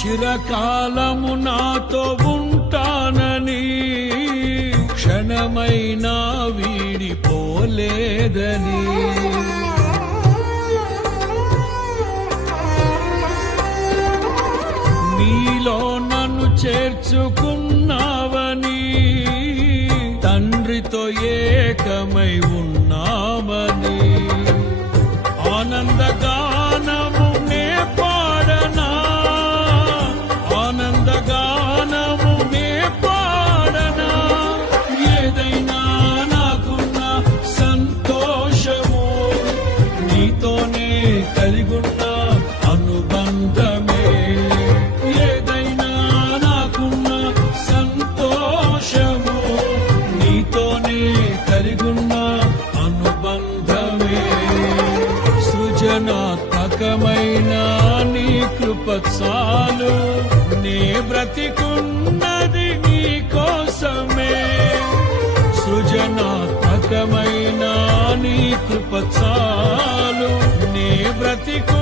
చిరకాలము నాతో ఉంటానని క్షణమైనా వీడిపోలేదని నీలో నన్ను చేర్చుకున్నావని తండ్రితో ఏకమై ఉన్నామని ఆనందగానము నే పాడనా ఆనందగానము నే పాడనా ఏదైనా నాకున్న సంతోషము నీతోనే కలిగున్న అనుబంధమే ఏదైనా నాకున్న సంతోషము నీతోనే కలిగున్న అనుబంధమే సృజనాత్మకమైన నీ కృప చాలు నే బ్రతికున్నది నీ కోసమే సృజనాత్మకమైన నీ కృప చాలు నే బ్రతికు